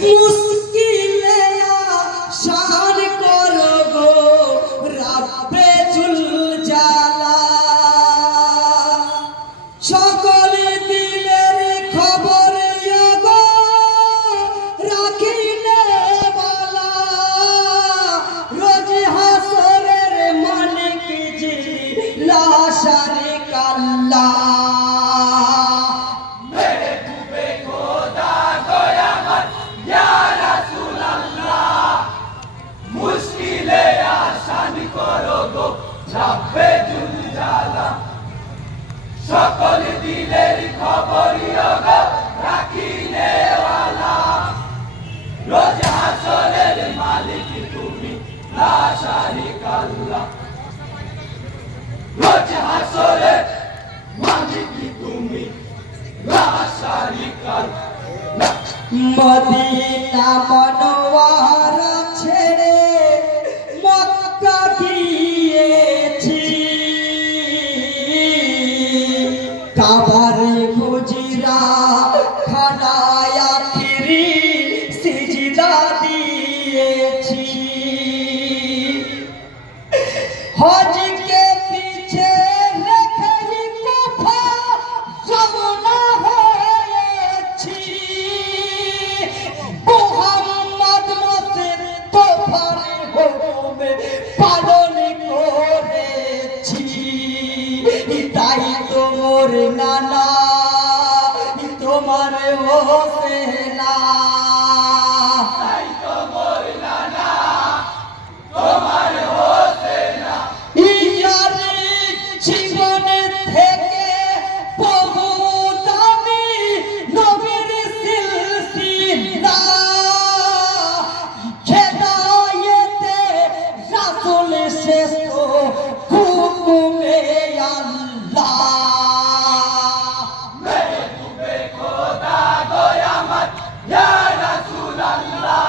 মুশকিলে আসান করো গো রাব্বে জুল জালা সকল দিলের খবর গো রাখিলে বালা রোজ হাসরের মালিক যিনি লা শারিকা আল্লাহ রাব্বে জুল জালা সকল দিলের খবর গো রাখিলে ওয়ালা রোজ হাসরের মালিক তুমি লা শারিকা আল্লাহ রোজ হাসরের মালিক তুমি লা শারিকা আল্লাহ মদিনা মনোয়ারা ছেড়ে মক্কা গিয়েছি কাবার হুজরা খানায় আখিরি সিজদা দিয়েছি হজকে পিছে রেখে কুফা রওনা হয়েছি মুহাম্মদ মসজিদ তোফার হুকুমে পালন করেছি তাই তো মোর নানা তোমার হোসেনা তাই তো মোর নানা তোমার হোসেনা ইয়ারে জীবনে থেকে বহু দামি নবীর সিলসিলা হেদায়েতে রাসূল শ্রেষ্ঠ হুকুমে আল্লাহ মেহবুবে খোদা গো আমার ইয়া রাসূলুল্লাহ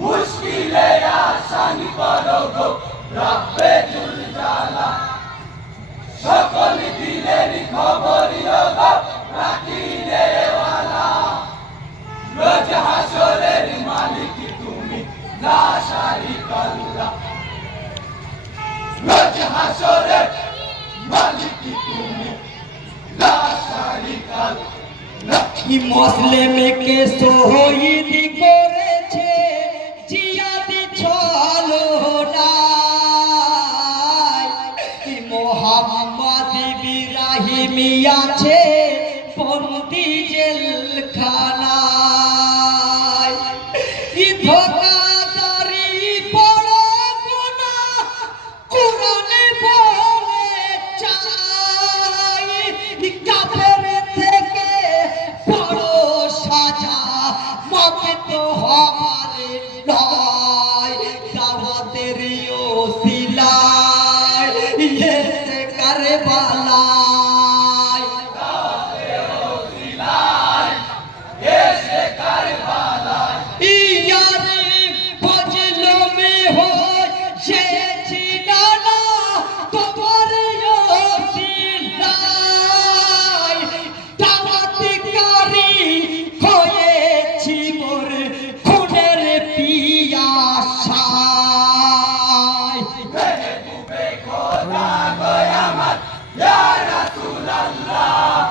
মুশকিলে আসান করো গো রাব্বে জুল জালা সকল দিলের খবর গো রাখিলে ওয়ালা রোজ হাসরের মালিক তুমি লা শারিকা আল্লাহ রোজ হাসরের মালিক তুমি লা শারিকা আল্লাহ মুসলিমকে শহীদ করেছে জিয়াদ ছলনায় মোহাম্মদ ইব্রাহিম আছে বন্দি জেলখানায় ধোঁকাদারি বড় গুনাহ কুরআনে বলে চাই কাফের থেকে বড় সাজা মত তো হওয়ার নয় দাওয়াতের ওসিলায় এসে কারবালায় এসে কারবালায় ইয়ারে ফজলো মে হয় সে চিনানা তোমার ওসিলায় দাওয়াতকারী হয়েছি মোর খুনের পিয়াসায় মেহবুবে খোদা গো আমার ইয়া রাসূলুল্লাহ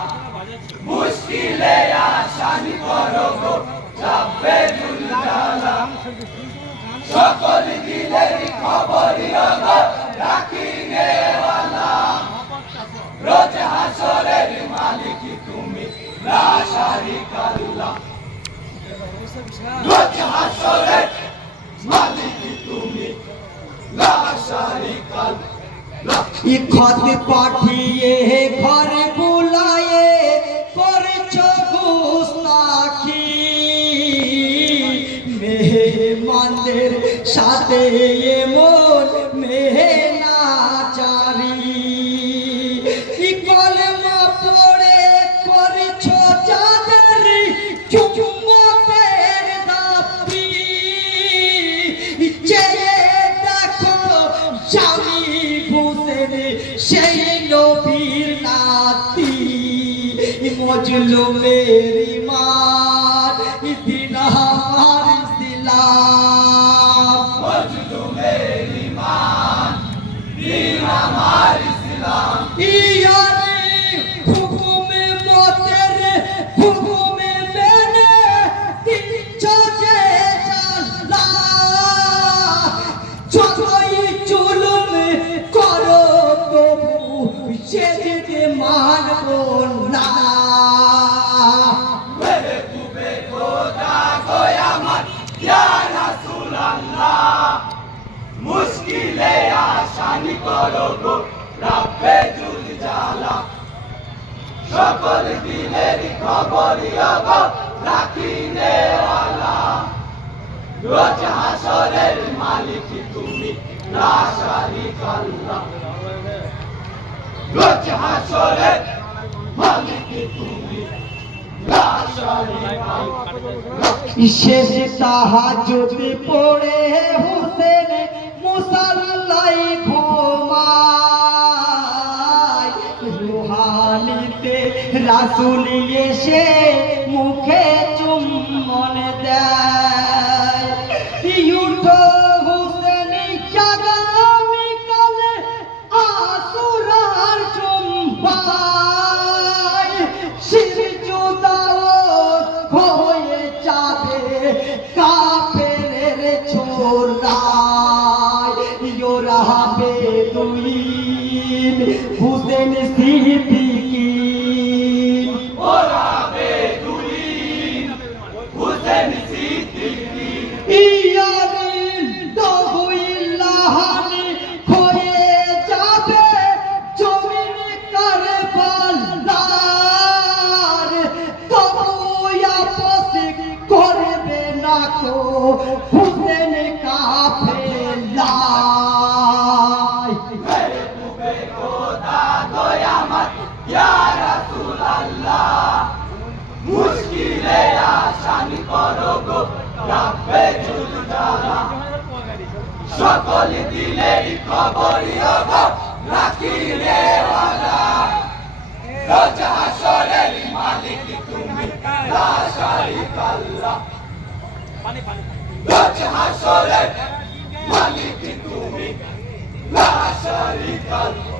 মুশকিলে আসান করো গো রাব্বে জুল জালা সকল দিলের খবর গো রাখিলে ওয়ালা রোজ হাসরের মালিক তুমি লা শারিকা আল্লাহ রোজ হাসরের মালিক তুমি লা শারিকা আল্লাহ খত পাঠিয়ে ঘর বুলায়ে করছো গুস্তাখি মেহমানদের সাথে এমন মেহনাচারি কলমা পড়ে করছো যাদের চুম্বতের দাবি চেয়ে দেখো স্বামী হোসেন সেই নবীর নাতি মজলুমের ইমান দিনা মজলুমের ঈমান দিন আমার ইসলাম ইয়ারে হুকুমে মতের হুকুমে মেনে দিচ্ছ যে জালা যতই জুলুম করো তবু সেদিকে মানব না মেহবুবে খোদা গো আমার ইয়া রাসূলুল্লাহ মুশকিলে আসানি করো গো রাব্বে জুল জালা সকল দিনের খবরই গো রাখিনে ওয়ালা রোজ হাসরের মালিক তুমি লা শারিকা আল্লাহ রোজ হাসরের মালিক তুমি লা শারিকা আল্লাহ শেষ তাহাজ্জুদ পড়ে হোসেন মুসাল্লাই ঘুমায় রুহানিতে রাসূল এসে মুখে চুম্বন দেয় উঠো হোসেন জাগামি কালে আসুরার চুম্বায় সিজদাও হয়ে যাবে কাফেরের ছোড়ায় ইয়োরা বেদুইন হুসেন সিদ্দিকী ওরা বেদুইন হুসেন সিদ্দিকী ইয়ারিন দহুইল্লাহানি হয়ে যাবে জমিন কারবালার তবু আপস করবে না কো হুসেন কাফেলায় মেহবুবে খোদা গো আমার ইয়া রাসূলুল্লাহ মুশকিলে আসানি করো গো রাব্বে জুল জালা সকল দিনের খবরই গো রাখিনে ওয়ালা রোজ হাসরের মালিক তুমি লা শারিকা আল্লাহ রোজ হাসরের মালিক তুমি লা শারিকা আল্লাহ